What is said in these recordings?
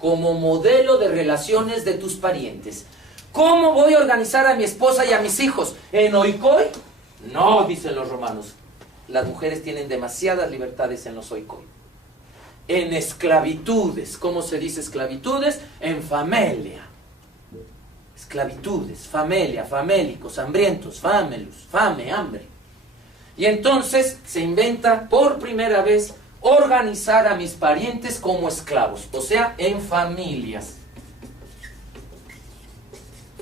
como modelo de relaciones de tus parientes. ¿Cómo voy a organizar a mi esposa y a mis hijos? ¿En oikoi? No, dicen los romanos. Las mujeres tienen demasiadas libertades en los oikoi. En esclavitudes. ¿Cómo se dice esclavitudes? En familia. Esclavitudes, familia, famélicos, hambrientos, famelus, fame, hambre. Y entonces se inventa por primera vez organizar a mis parientes como esclavos, o sea, en familias.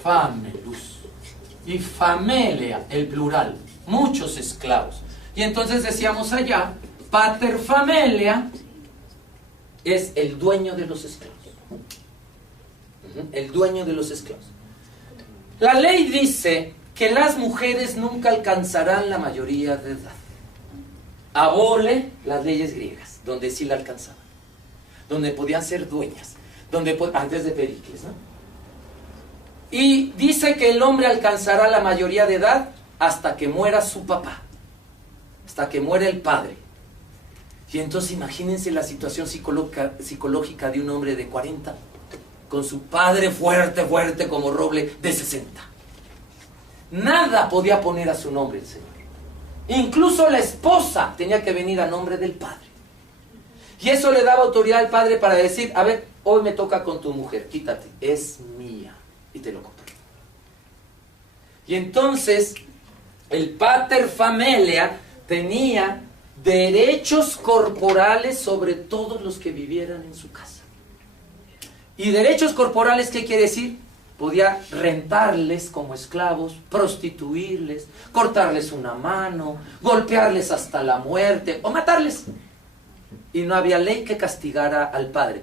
Famelus. Y familia, el plural, muchos esclavos. Y entonces decíamos allá, pater familia es el dueño de los esclavos. El dueño de los esclavos. La ley dice que las mujeres nunca alcanzarán la mayoría de edad. Abole las leyes griegas, donde sí la alcanzaban, donde podían ser dueñas, antes de Pericles, ¿no? Y dice que el hombre alcanzará la mayoría de edad hasta que muera su papá, hasta que muera el padre. Y entonces imagínense la situación psicológica de un hombre de 40, con su padre fuerte, fuerte como roble, de 60. Nada podía poner a su nombre el Señor. Incluso la esposa tenía que venir a nombre del padre. Y eso le daba autoridad al padre para decir, a ver, hoy me toca con tu mujer, quítate, es mía. Y te lo compré. Y entonces, el pater familia tenía derechos corporales sobre todos los que vivieran en su casa. ¿Y derechos corporales qué quiere decir? Podía rentarles como esclavos, prostituirles, cortarles una mano, golpearles hasta la muerte o matarles. Y no había ley que castigara al padre.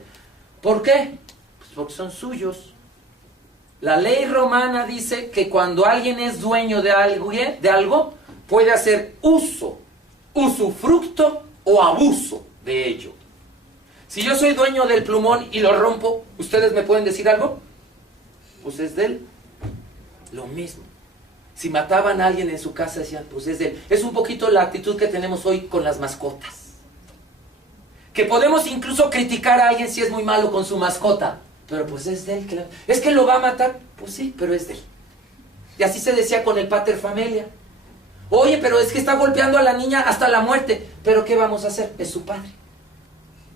¿Por qué? Pues porque son suyos. La ley romana dice que cuando alguien es dueño de algo, puede hacer uso, usufructo o abuso de ello. Si yo soy dueño del plumón y lo rompo, ¿ustedes me pueden decir algo? Pues es de él. Lo mismo. Si mataban a alguien en su casa, decían, pues es de él. Es un poquito la actitud que tenemos hoy con las mascotas. Que podemos incluso criticar a alguien si es muy malo con su mascota. Pero pues es de él. ¿Es que lo va a matar? Pues sí, pero es de él. Y así se decía con el pater familia. Oye, pero es que está golpeando a la niña hasta la muerte. ¿Pero qué vamos a hacer? Es su padre.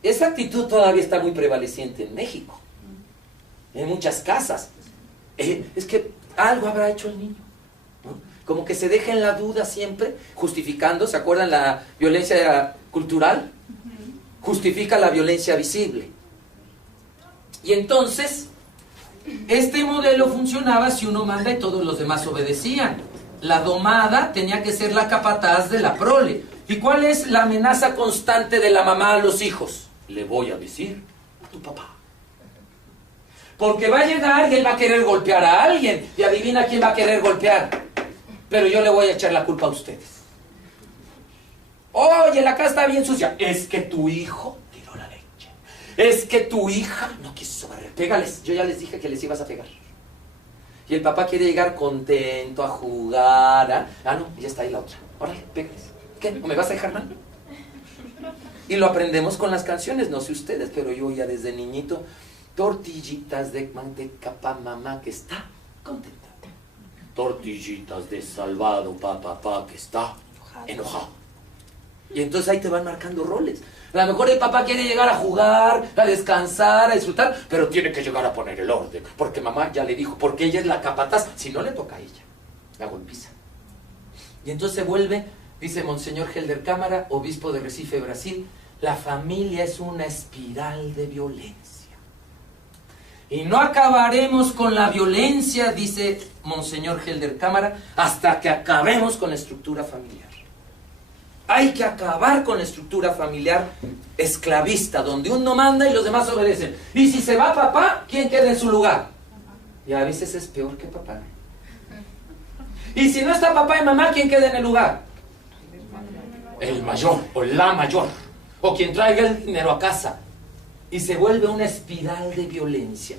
Esa actitud todavía está muy prevaleciente en México. En muchas casas. Es que algo habrá hecho el niño, ¿no? Como que se deja en la duda siempre, justificando, ¿se acuerdan la violencia cultural? Justifica la violencia visible. Y entonces, este modelo funcionaba si uno manda y todos los demás obedecían. La domada tenía que ser la capataz de la prole. ¿Y cuál es la amenaza constante de la mamá a los hijos? Le voy a decir a tu papá. Porque va a llegar y él va a querer golpear a alguien. Y adivina quién va a querer golpear. Pero yo le voy a echar la culpa a ustedes. Oye, la casa está bien sucia. Es que tu hijo tiró la leche. Es que tu hija no quiso barrer. Pégales. Yo ya les dije que les ibas a pegar. Y el papá quiere llegar contento a jugar. No, ya está ahí la otra. Órale, pégales. ¿Qué? ¿No me vas a dejar mal? Y lo aprendemos con las canciones. No sé ustedes, pero yo ya desde niñito... Tortillitas de manteca pa' mamá que está contenta. Tortillitas de salvado pa' papá que está enojado. Y entonces ahí te van marcando roles. A lo mejor el papá quiere llegar a jugar, a descansar, a disfrutar, pero tiene que llegar a poner el orden. Porque mamá ya le dijo, porque ella es la capataz. Si no le toca a ella, la golpiza. Y entonces se vuelve, dice Monseñor Helder Cámara, obispo de Recife, Brasil, la familia es una espiral de violencia. Y no acabaremos con la violencia, dice Monseñor Helder Cámara, hasta que acabemos con la estructura familiar. Hay que acabar con la estructura familiar esclavista, donde uno manda y los demás obedecen. Y si se va papá, ¿quién queda en su lugar? Y a veces es peor que papá. Y si no está papá y mamá, ¿quién queda en el lugar? El mayor o la mayor. O quien traiga el dinero a casa. Y se vuelve una espiral de violencia.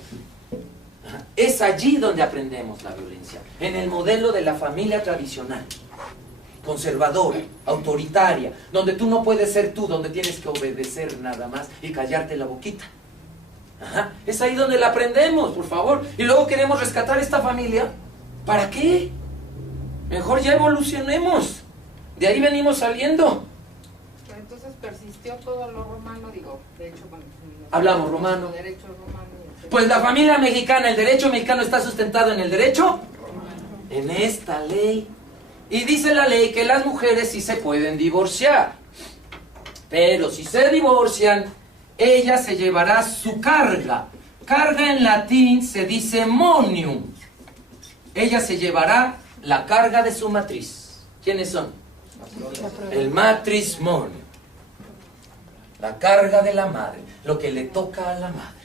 Es allí donde aprendemos la violencia. En el modelo de la familia tradicional. Conservadora, autoritaria. Donde tú no puedes ser tú, donde tienes que obedecer nada más y callarte la boquita. Ajá. Es ahí donde la aprendemos, por favor. Y luego queremos rescatar esta familia. ¿Para qué? Mejor ya evolucionemos. De ahí venimos saliendo. Pero entonces persistió todo lo romano, digo, de hecho, bueno, hablamos romano. Derecho romano. Pues la familia mexicana, el derecho mexicano está sustentado en el derecho, en esta ley. Y dice la ley que las mujeres sí se pueden divorciar. Pero si se divorcian, ella se llevará su carga. Carga en latín se dice monium. Ella se llevará la carga de su matriz. ¿Quiénes son? El matrimonio. La carga de la madre. Lo que le toca a la madre.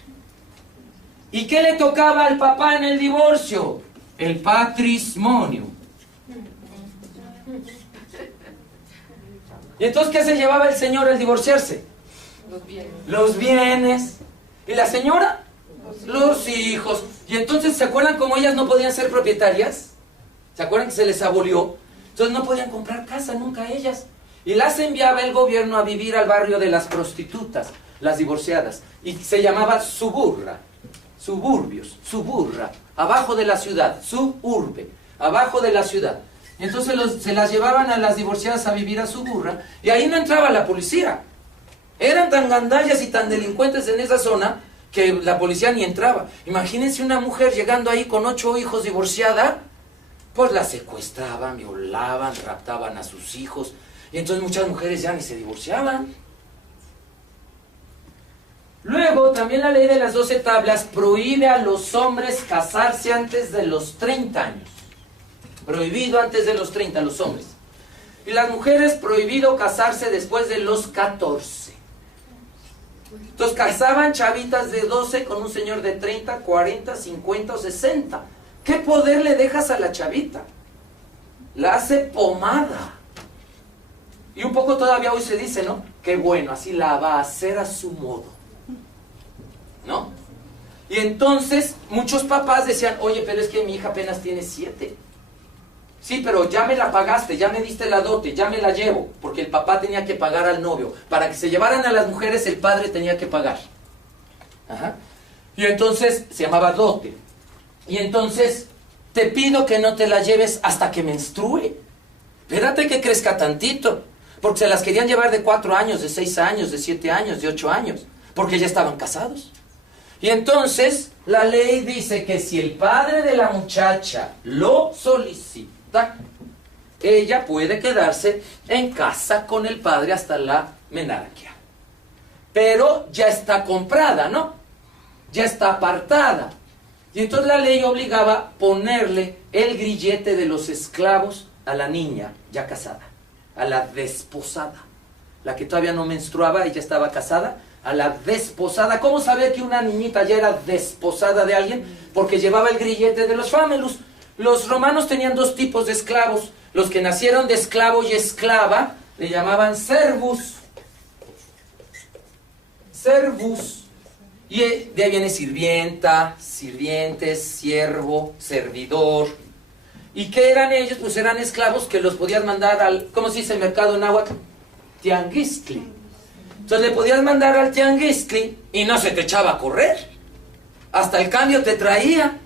¿Y qué le tocaba al papá en el divorcio? El patrimonio. ¿Y entonces qué se llevaba el señor al divorciarse? Los bienes. Los bienes. ¿Y la señora? Los hijos. ¿Y entonces se acuerdan cómo ellas no podían ser propietarias? ¿Se acuerdan que se les abolió? Entonces no podían comprar casa nunca ellas. Y las enviaba el gobierno a vivir al barrio de las prostitutas, las divorciadas. Y se llamaba suburra. Suburbios, suburra, abajo de la ciudad, suburbe, abajo de la ciudad. Y entonces se las llevaban a las divorciadas a vivir a suburra, y ahí no entraba la policía. Eran tan gandallas y tan delincuentes en esa zona que la policía ni entraba. Imagínense una mujer llegando ahí con 8 hijos divorciada, pues la secuestraban, violaban, raptaban a sus hijos, y entonces muchas mujeres ya ni se divorciaban. Luego, también la ley de las 12 tablas prohíbe a los hombres casarse antes de los 30 años. Prohibido antes de los 30 los hombres. Y las mujeres prohibido casarse después de los 14. Entonces casaban chavitas de 12 con un señor de 30, 40, 50 o 60. ¿Qué poder le dejas a la chavita? La hace pomada. Y un poco todavía hoy se dice, ¿no? Qué bueno, así la va a hacer a su modo. ¿No? Y entonces muchos papás decían, oye, pero es que mi hija apenas tiene 7. Sí, pero ya me la pagaste, ya me diste la dote, ya me la llevo, porque el papá tenía que pagar al novio. Para que se llevaran a las mujeres, el padre tenía que pagar. Ajá. Y entonces se llamaba dote. Y entonces te pido que no te la lleves hasta que menstrue. Espérate que crezca tantito, porque se las querían llevar de 4 años, de 6 años, de 7 años, de 8 años, porque ya estaban casados. Y entonces la ley dice que si el padre de la muchacha lo solicita, ella puede quedarse en casa con el padre hasta la menarquia. Pero ya está comprada, ¿no? Ya está apartada. Y entonces la ley obligaba a ponerle el grillete de los esclavos a la niña ya casada, a la desposada. La que todavía no menstruaba y ya estaba casada, a la desposada. ¿Cómo saber que una niñita ya era desposada de alguien? Porque llevaba el grillete de los fámelus. Los romanos tenían 2 tipos de esclavos. Los que nacieron de esclavo y esclava le llamaban servus. Servus. Y de ahí viene sirvienta, sirvientes, siervo, servidor. ¿Y qué eran ellos? Pues eran esclavos que los podías mandar al, ¿cómo se dice el mercado en náhuatl? Tianguistli. Entonces le podías mandar al tianguistli y no se te echaba a correr. Hasta el cambio te traía.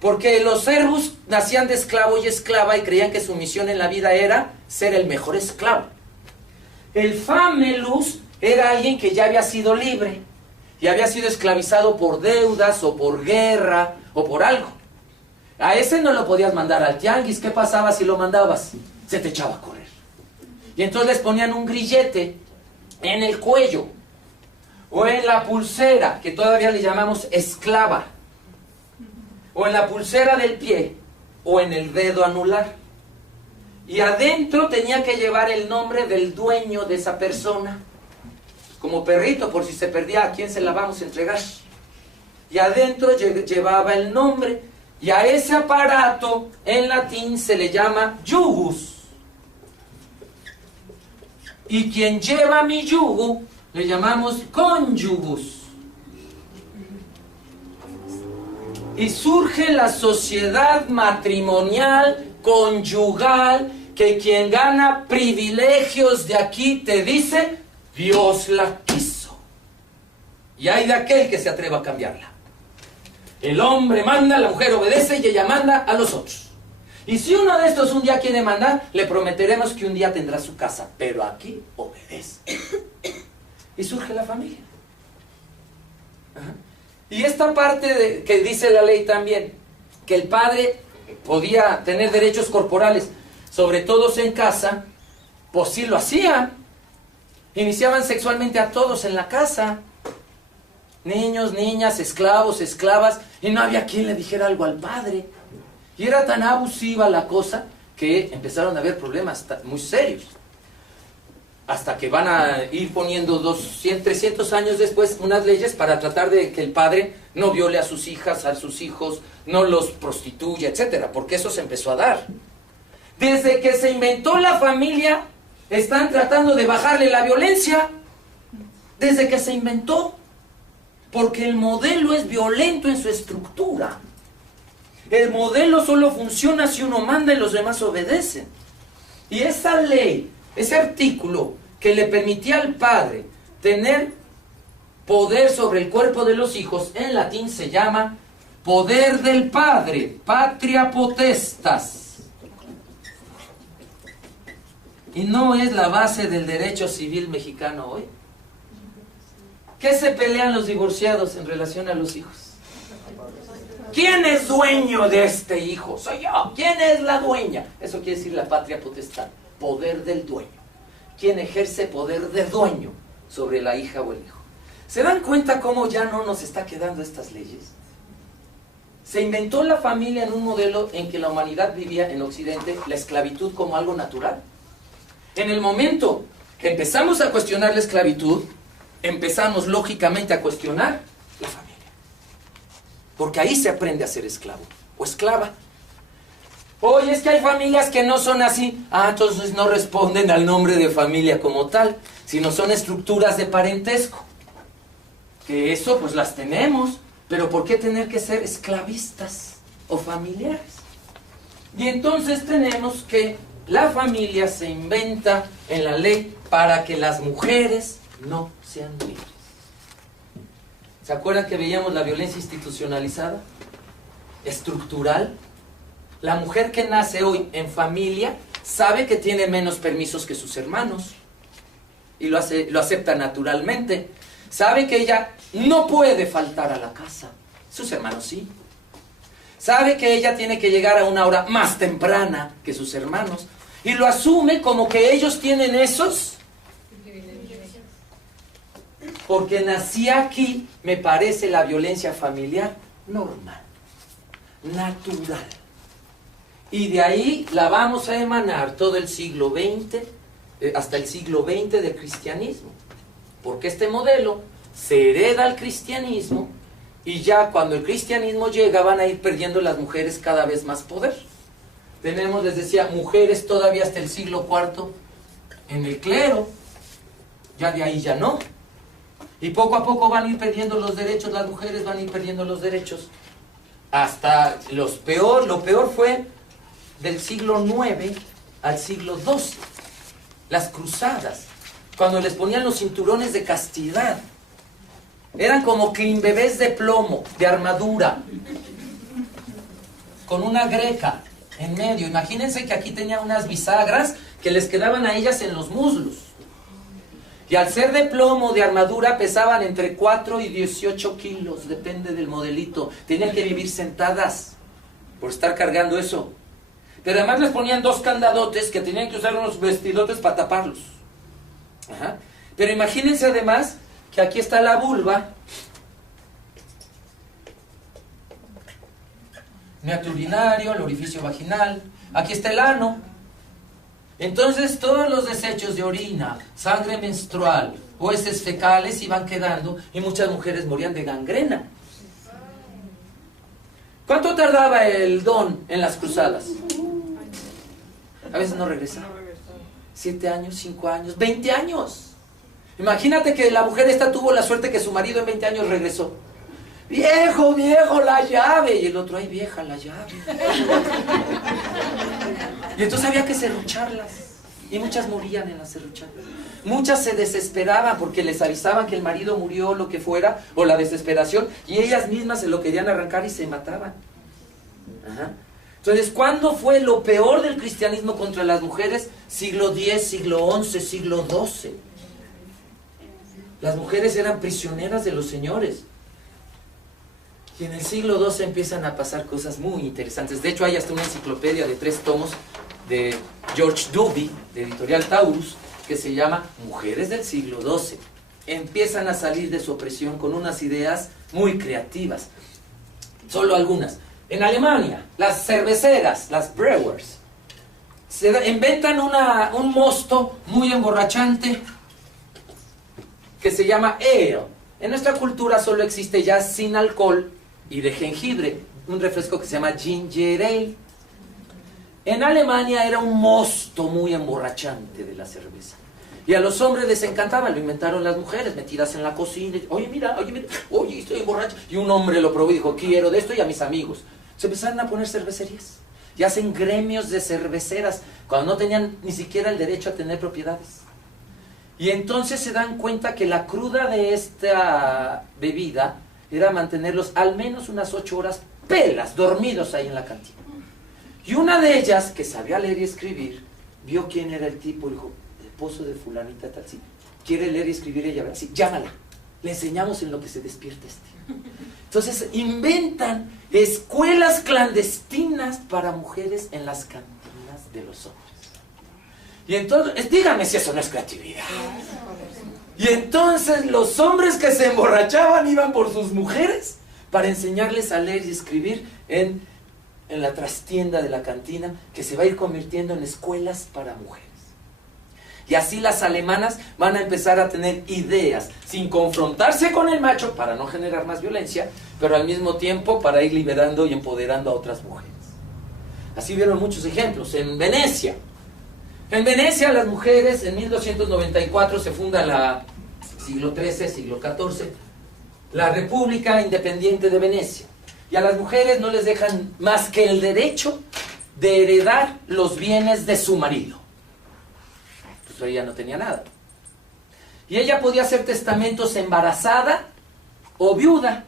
Porque los servus nacían de esclavo y esclava y creían que su misión en la vida era ser el mejor esclavo. El famelus era alguien que ya había sido libre y había sido esclavizado por deudas o por guerra o por algo. A ese no lo podías mandar al tianguis. ¿Qué pasaba si lo mandabas? Se te echaba a correr. Y entonces les ponían un grillete en el cuello o en la pulsera, que todavía le llamamos esclava, o en la pulsera del pie o en el dedo anular. Y adentro tenía que llevar el nombre del dueño de esa persona, como perrito, por si se perdía, ¿a quién se la vamos a entregar? Y adentro llevaba el nombre. Y a ese aparato en latín se le llama iugus. Y quien lleva mi yugo le llamamos cónyugus. Y surge la sociedad matrimonial, conyugal, que quien gana privilegios de aquí te dice, Dios la quiso. Y hay de aquel que se atreva a cambiarla. El hombre manda, la mujer obedece y ella manda a los otros. Y si uno de estos un día quiere mandar, le prometeremos que un día tendrá su casa, pero aquí obedece. Y surge la familia. Ajá. Y esta parte que dice la ley también, que el padre podía tener derechos corporales sobre todos en casa, pues sí lo hacía. Iniciaban sexualmente a todos en la casa. Niños, niñas, esclavos, esclavas, y no había quien le dijera algo al padre. Y era tan abusiva la cosa que empezaron a haber problemas muy serios. Hasta que van a ir poniendo 300 años después unas leyes para tratar de que el padre no viole a sus hijas, a sus hijos, no los prostituya, etcétera, porque eso se empezó a dar. Desde que se inventó la familia, están tratando de bajarle la violencia. Desde que se inventó. Porque el modelo es violento en su estructura. El modelo solo funciona si uno manda y los demás obedecen. Y esa ley, ese artículo que le permitía al padre tener poder sobre el cuerpo de los hijos, en latín se llama poder del padre, patria potestas. Y no es la base del derecho civil mexicano hoy. ¿Qué se pelean los divorciados en relación a los hijos? ¿Quién es dueño de este hijo? Soy yo. ¿Quién es la dueña? Eso quiere decir la patria potestad, poder del dueño. ¿Quién ejerce poder de dueño sobre la hija o el hijo? ¿Se dan cuenta cómo ya no nos está quedando estas leyes? Se inventó la familia en un modelo en que la humanidad vivía en Occidente la esclavitud como algo natural. En el momento que empezamos a cuestionar la esclavitud, empezamos lógicamente a cuestionar la familia. Porque ahí se aprende a ser esclavo o esclava. Oye, es que hay familias que no son así. Entonces no responden al nombre de familia como tal, sino son estructuras de parentesco. Que eso pues las tenemos, pero ¿por qué tener que ser esclavistas o familiares? Y entonces tenemos que la familia se inventa en la ley para que las mujeres no sean libres. ¿Se acuerdan que veíamos la violencia institucionalizada? Estructural. La mujer que nace hoy en familia sabe que tiene menos permisos que sus hermanos. Y lo acepta naturalmente. Sabe que ella no puede faltar a la casa. Sus hermanos sí. Sabe que ella tiene que llegar a una hora más temprana que sus hermanos. Y lo asume como que ellos tienen esos. Porque nací aquí, me parece la violencia familiar normal, natural. Y de ahí la vamos a emanar todo el siglo XX, hasta el siglo XX del cristianismo. Porque este modelo se hereda al cristianismo y ya cuando el cristianismo llega van a ir perdiendo las mujeres cada vez más poder. Tenemos, les decía, mujeres todavía hasta el siglo IV en el clero, ya de ahí ya no. Y poco a poco van a ir perdiendo los derechos, las mujeres van a ir perdiendo los derechos. Hasta lo peor fue del siglo IX al siglo XII. Las cruzadas, cuando les ponían los cinturones de castidad. Eran como bebés de plomo, de armadura, con una greca en medio. Imagínense que aquí tenía unas bisagras que les quedaban a ellas en los muslos. Y al ser de plomo, de armadura, pesaban entre 4 y 18 kilos, depende del modelito. Tenían que vivir sentadas por estar cargando eso. Pero además les ponían 2 candadotes que tenían que usar unos vestidotes para taparlos. Ajá. Pero imagínense además que aquí está la vulva, meato urinario, el orificio vaginal, aquí está el ano. Entonces todos los desechos de orina, sangre menstrual, o heces fecales iban quedando y muchas mujeres morían de gangrena. ¿Cuánto tardaba el don en las cruzadas? A veces no regresaba. 7 años, 5 años, 20 años. Imagínate que la mujer esta tuvo la suerte que su marido en 20 años regresó. Viejo, viejo, la llave. Y el otro, ay, vieja, la llave. Y entonces había que serrucharlas. Y muchas morían en la serruchada. Muchas se desesperaban porque les avisaban que el marido murió, lo que fuera, o la desesperación, y ellas mismas se lo querían arrancar y se mataban. Ajá. Entonces, ¿cuándo fue lo peor del cristianismo contra las mujeres? Siglo X, siglo XI, siglo XII. Las mujeres eran prisioneras de los señores. Y en el siglo XII empiezan a pasar cosas muy interesantes. De hecho, hay hasta una enciclopedia de 3 tomos de George Duby, de Editorial Taurus, que se llama Mujeres del siglo XII. Empiezan a salir de su opresión con unas ideas muy creativas. Solo algunas. En Alemania, las cerveceras, las brewers, inventan un mosto muy emborrachante que se llama ale. En nuestra cultura solo existe ya sin alcohol y de jengibre, un refresco que se llama ginger ale. En Alemania era un mosto muy emborrachante de la cerveza. Y a los hombres les encantaba, lo inventaron las mujeres, metidas en la cocina. Oye, mira, oye, estoy borracho. Y un hombre lo probó y dijo, quiero de esto, y a mis amigos. Se empezaron a poner cervecerías. Y hacen gremios de cerveceras, cuando no tenían ni siquiera el derecho a tener propiedades. Y entonces se dan cuenta que la cruda de esta bebida era mantenerlos al menos unas 8 horas pelas, dormidos ahí en la cantina. Y una de ellas, que sabía leer y escribir, vio quién era el tipo y dijo, el esposo de fulanita tal, sí, quiere leer y escribir ella, ¿verdad? Sí, llámala, le enseñamos en lo que se despierta este. Entonces inventan escuelas clandestinas para mujeres en las cantinas de los hombres. Y entonces, dígame si eso no es creatividad. Y entonces los hombres que se emborrachaban iban por sus mujeres para enseñarles a leer y escribir en la trastienda de la cantina, que se va a ir convirtiendo en escuelas para mujeres. Y así las alemanas van a empezar a tener ideas, sin confrontarse con el macho, para no generar más violencia, pero al mismo tiempo para ir liberando y empoderando a otras mujeres. Así vieron muchos ejemplos. En Venecia, las mujeres, en 1294 se funda siglo XIII, siglo XIV, la República Independiente de Venecia. Y a las mujeres no les dejan más que el derecho de heredar los bienes de su marido. Pues ella no tenía nada. Y ella podía hacer testamentos embarazada o viuda.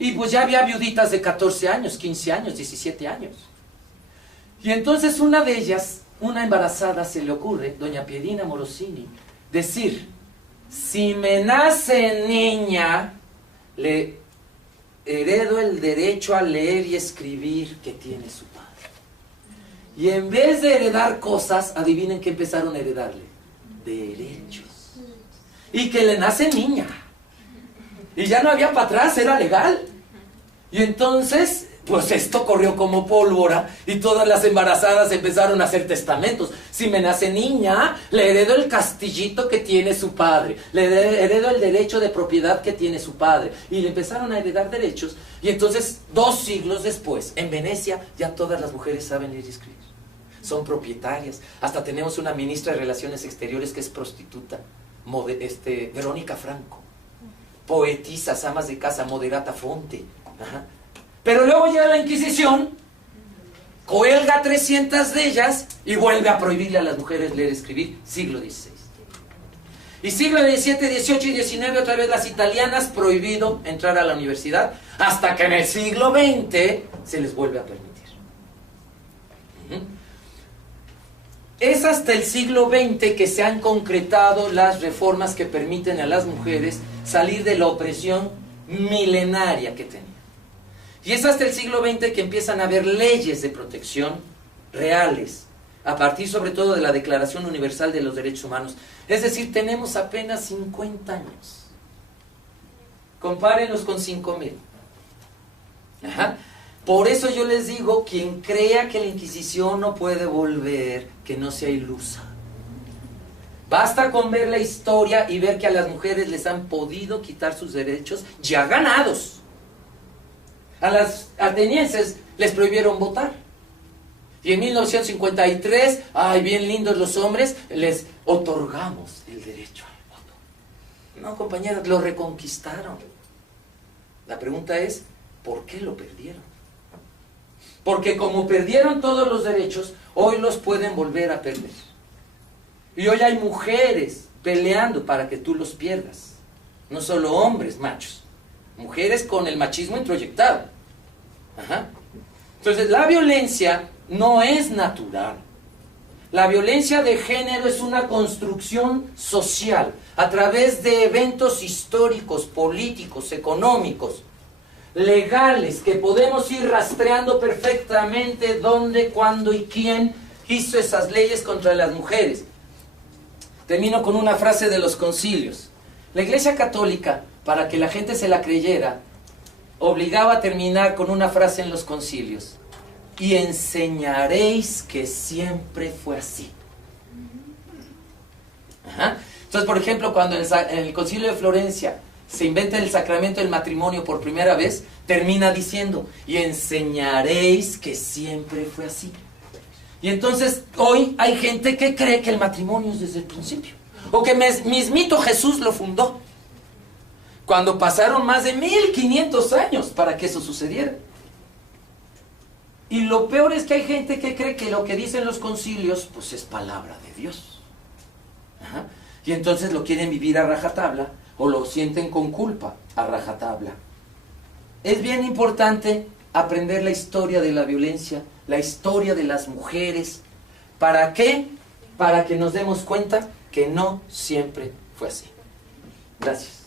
Y pues ya había viuditas de 14 años, 15 años, 17 años. Y entonces una de ellas, una embarazada, se le ocurre, doña Pierina Morosini, decir, si me nace niña, le heredo el derecho a leer y escribir que tiene su padre. Y en vez de heredar cosas, adivinen qué empezaron a heredarle. Derechos. Y que le nace niña. Y ya no había para atrás, era legal. Y entonces, pues esto corrió como pólvora y todas las embarazadas empezaron a hacer testamentos. Si me nace niña, le heredo el castillito que tiene su padre, le heredo el derecho de propiedad que tiene su padre. Y le empezaron a heredar derechos. Y entonces, 2 siglos después, en Venecia, ya todas las mujeres saben leer y escribir. Son propietarias. Hasta tenemos una ministra de Relaciones Exteriores que es prostituta, Verónica Franco. Poetisas, amas de casa, Moderata Fonte. Ajá. Pero luego llega la Inquisición, cuelga 300 de ellas y vuelve a prohibirle a las mujeres leer y escribir, siglo XVI. Y siglo XVII, XVIII y XIX, otra vez las italianas, prohibido entrar a la universidad, hasta que en el siglo XX se les vuelve a permitir. Es hasta el siglo XX que se han concretado las reformas que permiten a las mujeres salir de la opresión milenaria que tenían. Y es hasta el siglo XX que empiezan a haber leyes de protección reales, a partir sobre todo de la Declaración Universal de los Derechos Humanos. Es decir, tenemos apenas 50 años. Compárenlos con 5,000. Ajá. Por eso yo les digo, quien crea que la Inquisición no puede volver, que no sea ilusa. Basta con ver la historia y ver que a las mujeres les han podido quitar sus derechos ya ganados. A las atenienses les prohibieron votar. Y en 1953, ay, bien lindos los hombres, les otorgamos el derecho al voto. No, compañeras, lo reconquistaron. La pregunta es, ¿por qué lo perdieron? Porque como perdieron todos los derechos, hoy los pueden volver a perder. Y hoy hay mujeres peleando para que tú los pierdas. No solo hombres machos, mujeres con el machismo introyectado. Ajá. Entonces la violencia no es natural. La violencia de género es una construcción social a través de eventos históricos, políticos, económicos, legales, que podemos ir rastreando perfectamente dónde, cuándo y quién hizo esas leyes contra las mujeres. Termino con una frase de los concilios. La Iglesia Católica, para que la gente se la creyera, obligaba a terminar con una frase en los concilios: y enseñaréis que siempre fue así. Ajá. Entonces, por ejemplo, cuando en el concilio de Florencia se inventa el sacramento del matrimonio por primera vez, termina diciendo: y enseñaréis que siempre fue así. Y entonces hoy hay gente que cree que el matrimonio es desde el principio, o que mismito Jesús lo fundó, cuando pasaron más de 1500 años para que eso sucediera. Y lo peor es que hay gente que cree que lo que dicen los concilios pues es palabra de Dios. Ajá. Y entonces lo quieren vivir a rajatabla, o lo sienten con culpa a rajatabla. Es bien importante aprender la historia de la violencia, la historia de las mujeres. ¿Para qué? Para que nos demos cuenta que no siempre fue así. Gracias.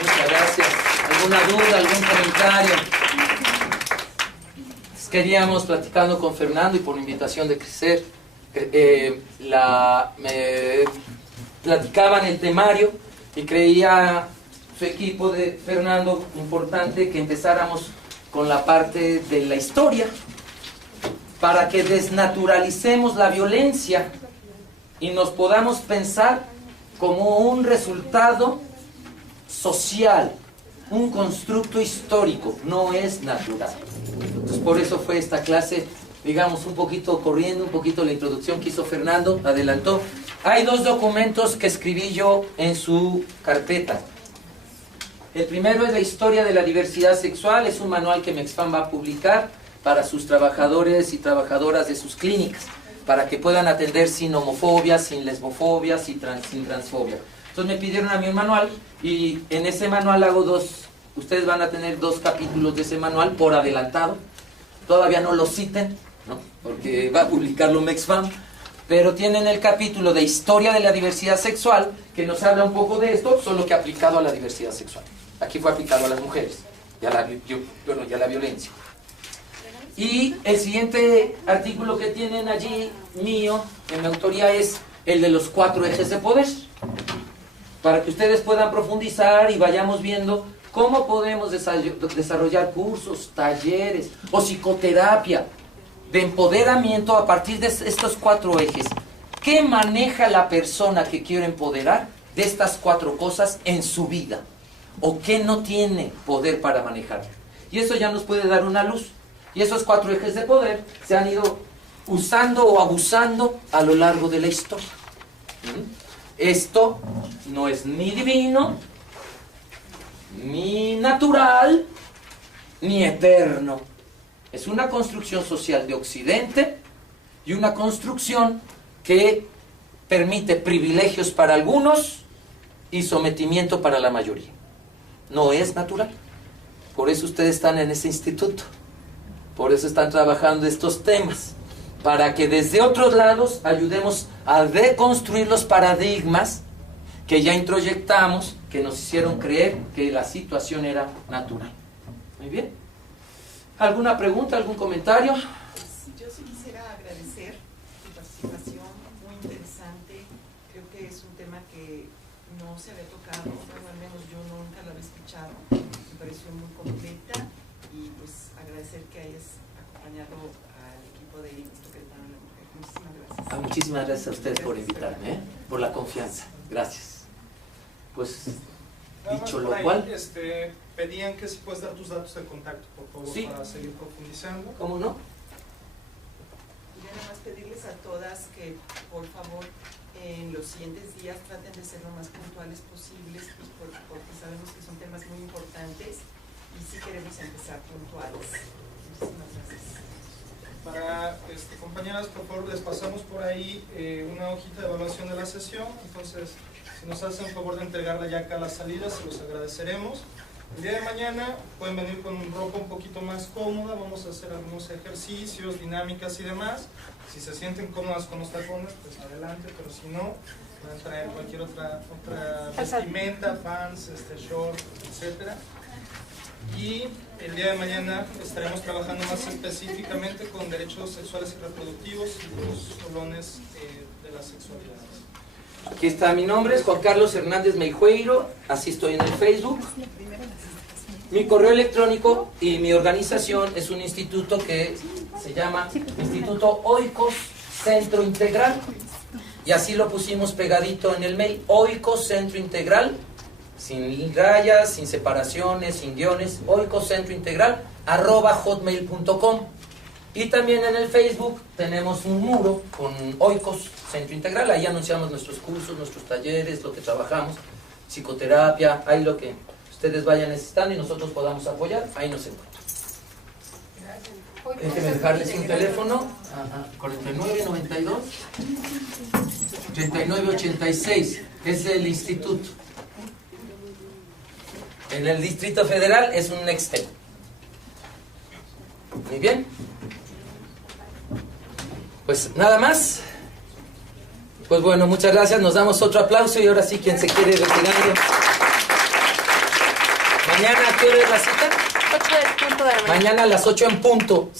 Muchas gracias. ¿Alguna duda, algún comentario? Queríamos, platicando con Fernando y por invitación de Crecer, me platicaban el temario y creía su equipo de Fernando importante que empezáramos con la parte de la historia para que desnaturalicemos la violencia y nos podamos pensar como un resultado social, un constructo histórico, no es natural. Entonces por eso fue esta clase, digamos, un poquito corriendo, un poquito la introducción que hizo Fernando, adelantó. Hay dos documentos que escribí yo en su carpeta. El primero es la historia de la diversidad sexual, es un manual que Mexfam va a publicar para sus trabajadores y trabajadoras de sus clínicas, para que puedan atender sin homofobia, sin lesbofobia, sin transfobia. Entonces me pidieron a mí un manual y en ese manual hago ustedes van a tener 2 capítulos de ese manual por adelantado. Todavía no lo citen, ¿no? Porque va a publicarlo Mexfam, pero tienen el capítulo de historia de la diversidad sexual que nos habla un poco de esto, solo que aplicado a la diversidad sexual. Aquí fue aplicado a las mujeres y a la violencia. Y el siguiente artículo que tienen allí mío, en mi autoría, es el de los 4 ejes de poder, para que ustedes puedan profundizar y vayamos viendo cómo podemos desarrollar cursos, talleres o psicoterapia de empoderamiento a partir de estos 4 ejes. ¿Qué maneja la persona que quiere empoderar de estas 4 cosas en su vida? ¿O qué no tiene poder para manejar? Y eso ya nos puede dar una luz. Y esos 4 ejes de poder se han ido usando o abusando a lo largo de la historia. Esto no es ni divino, ni natural, ni eterno. Es una construcción social de Occidente y una construcción que permite privilegios para algunos y sometimiento para la mayoría. No es natural. Por eso ustedes están en ese instituto. Por eso están trabajando estos temas. Para que desde otros lados ayudemos a deconstruir los paradigmas que ya introyectamos, que nos hicieron creer que la situación era natural. Muy bien. ¿Alguna pregunta, algún comentario? Yo sí quisiera agradecer tu participación, muy interesante. Creo que es un tema que no se había tocado, bueno, al menos yo nunca lo había escuchado. Me pareció muy completa y pues agradecer que hayas acompañado al equipo de Instituto Queretano de la Mujer. Muchísimas gracias. Muchísimas gracias a ustedes por invitarme, por la confianza. Gracias. Pues, dicho lo cual... pedían que si puedes dar tus datos de contacto, por favor, sí, para seguir profundizando. ¿Cómo no? Y yo nada más pedirles a todas que, por favor, en los siguientes días traten de ser lo más puntuales posibles, pues porque sabemos que son temas muy importantes y sí queremos empezar puntuales. Muchísimas gracias. Para compañeras, por favor, les pasamos por ahí una hojita de evaluación de la sesión. Entonces, si nos hacen el favor de entregarla ya acá a la salida, se los agradeceremos. El día de mañana pueden venir con ropa un poquito más cómoda, vamos a hacer algunos ejercicios, dinámicas y demás. Si se sienten cómodas con los tacones, pues adelante, pero si no, pueden traer cualquier otra vestimenta, pants, short, etc. Y el día de mañana estaremos trabajando más específicamente con derechos sexuales y reproductivos y los solones de las sexualidades. Aquí está mi nombre, es Juan Carlos Hernández Meijueiro, así estoy en el Facebook. Mi correo electrónico y mi organización es un instituto que se llama Instituto Oikos Centro Integral, y así lo pusimos pegadito en el mail, Oikos Centro Integral, sin rayas, sin separaciones, sin guiones, oikoscentrointegral @hotmail.com. Y también en el Facebook tenemos un muro con Oikos Centro Integral, ahí anunciamos nuestros cursos, nuestros talleres, lo que trabajamos, psicoterapia, ahí lo que ustedes vayan necesitando y nosotros podamos apoyar, ahí nos encuentran. Déjenme dejarles un teléfono, 4992 3986, es el instituto. En el Distrito Federal es un Nextel. Muy bien. Pues nada más. Pues bueno, muchas gracias. Nos damos otro aplauso y ahora sí, quien se quiere retirando. Mañana, ¿a qué hora es la cita? 8 en punto de la mañana. Mañana a las 8 en punto.